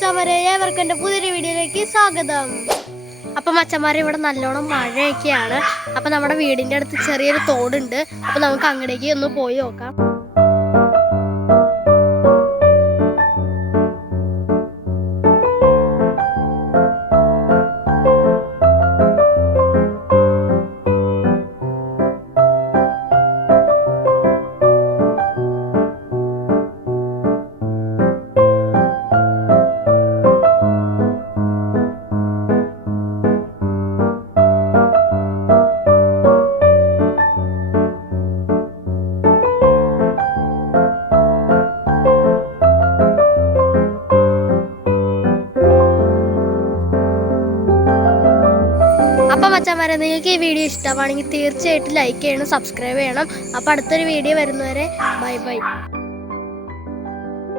മച്ചാമാരെ, ഏവർക്കും എൻ്റെ പുതിയൊരു വീഡിയോയിലേക്ക് സ്വാഗതം. അപ്പം മച്ചന്മാരെ, ഇവിടെ നല്ലോണം മഴയൊക്കെയാണ്. അപ്പം നമ്മുടെ വീടിൻ്റെ അടുത്ത് ചെറിയൊരു തോടുണ്ട്. അപ്പം നമുക്ക് അങ്ങടേക്ക് ഒന്ന് പോയി നോക്കാം. അപ്പം മച്ചാമാരെ, നിങ്ങൾക്ക് ഈ വീഡിയോ ഇഷ്ടമാണെങ്കിൽ തീർച്ചയായിട്ടും ലൈക്ക് ചെയ്യണം, സബ്സ്ക്രൈബ് ചെയ്യണം. അപ്പോൾ അടുത്തൊരു വീഡിയോ വരുന്നവരെ ബൈ ബൈ.